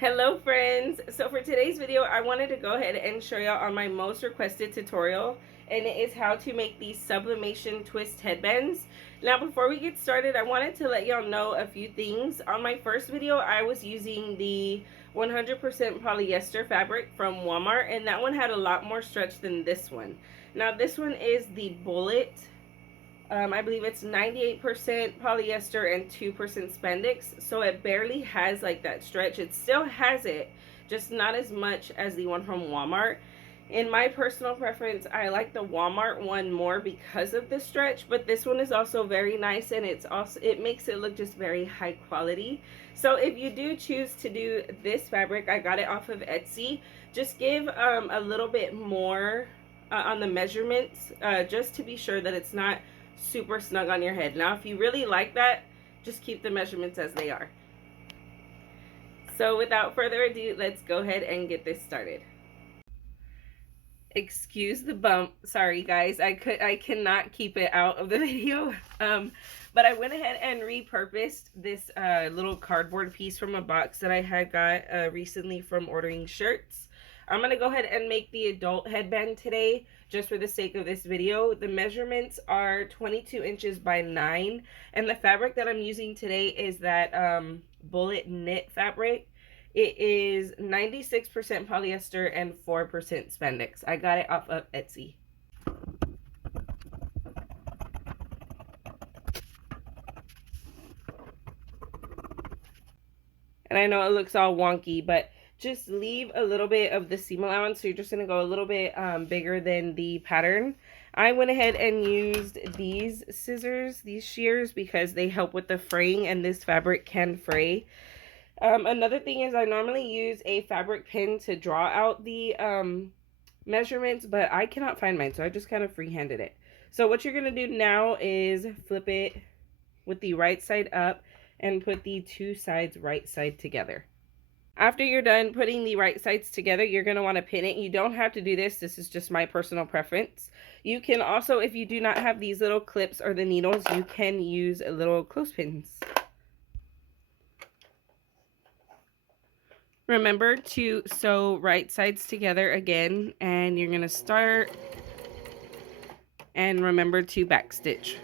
Hello friends! So for today's video, I wanted to go ahead and show y'all on my most requested tutorial, and it is how to make these sublimation twist headbands. Now before we get started, I wanted to let y'all know a few things. On my first video, I was using the 100% polyester fabric from Walmart, and that one had a lot more stretch than this one. Now this one is the Bullet. I believe it's 98% polyester and 2% spandex, so it barely has like that stretch. It still has it, just not as much as the one from Walmart. In my personal preference, I like the Walmart one more because of the stretch, but this one is also very nice, and it makes it look just very high quality. So if you do choose to do this fabric, I got it off of Etsy. Just give a little bit more on the measurements, just to be sure that it's not super snug on your head. Now if you really like that, just keep the measurements as they are. So without further ado, let's go ahead and get this started. Excuse the bump, sorry guys, I cannot keep it out of the video. But I went ahead and repurposed this little cardboard piece from a box that I had got recently from ordering shirts. I'm going to go ahead and make the adult headband today, just for the sake of this video. The measurements are 22 inches by 9, and the fabric that I'm using today is that Bullet knit fabric. It is 96% polyester and 4% spandex. I got it off of Etsy. And I know it looks all wonky, but just leave a little bit of the seam allowance. So you're just going to go a little bit bigger than the pattern. I went ahead and used these scissors, these shears, because they help with the fraying, and this fabric can fray. Another thing is I normally use a fabric pin to draw out the measurements, but I cannot find mine, so I just kind of freehanded it. So what you're going to do now is flip it with the right side up and put the two sides right side together. After you're done putting the right sides together, you're going to want to pin it. You don't have to do this. This is just my personal preference. You can also, if you do not have these little clips or the needles, you can use little clothespins. Remember to sew right sides together again, and you're going to start, and remember to back stitch.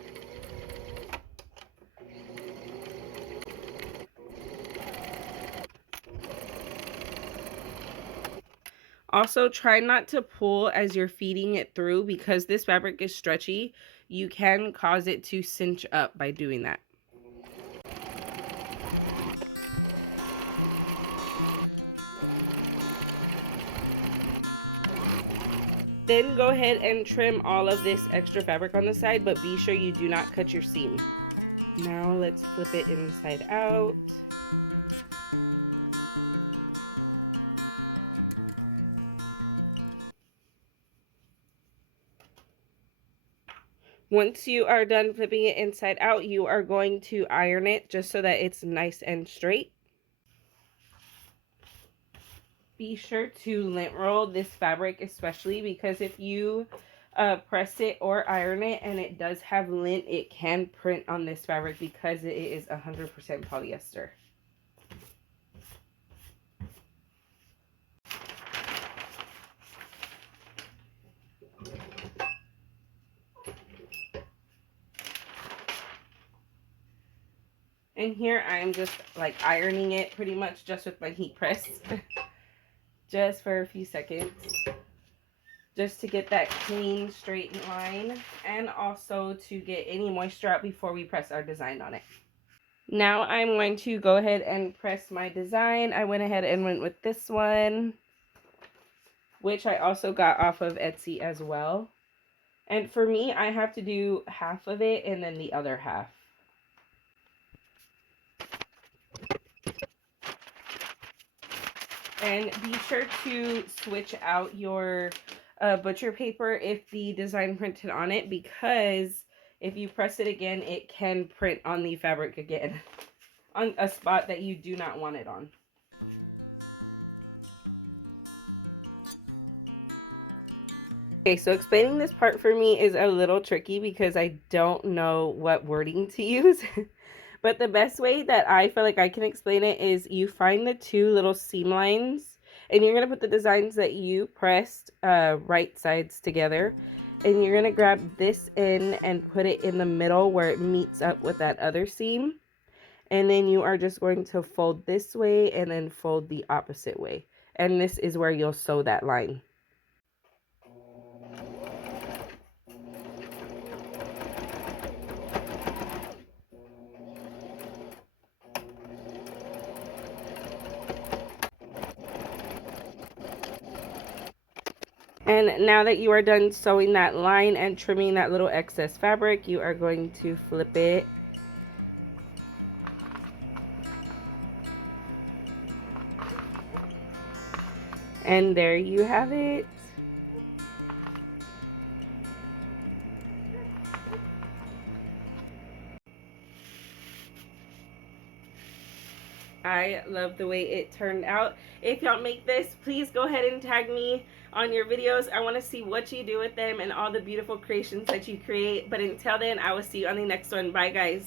Also, try not to pull as you're feeding it through, because this fabric is stretchy. You can cause it to cinch up by doing that. Then go ahead and trim all of this extra fabric on the side, but be sure you do not cut your seam. Now let's flip it inside out. Once you are done flipping it inside out, you are going to iron it just so that it's nice and straight. Be sure to lint roll this fabric, especially because if you press it or iron it and it does have lint, it can print on this fabric because it is 100% polyester. And here I am just like ironing it pretty much just with my heat press. Just for a few seconds, just to get that clean straight line, and also to get any moisture out before we press our design on it. Now I'm going to go ahead and press my design. I went ahead and went with this one, which I also got off of Etsy as well. And for me, I have to do half of it and then the other half. And be sure to switch out your butcher paper if the design printed on it, because if you press it again, it can print on the fabric again on a spot that you do not want it on. Okay, so explaining this part for me is a little tricky because I don't know what wording to use. But the best way that I feel like I can explain it is you find the two little seam lines, and you're going to put the designs that you pressed right sides together, and you're going to grab this in and put it in the middle where it meets up with that other seam. And then you are just going to fold this way and then fold the opposite way. And this is where you'll sew that line. And now that you are done sewing that line and trimming that little excess fabric, you are going to flip it. And there you have it. I love the way it turned out. If y'all make this, please go ahead and tag me on your videos. I want to see what you do with them and all the beautiful creations that you create. But until then, I will see you on the next one. Bye, guys.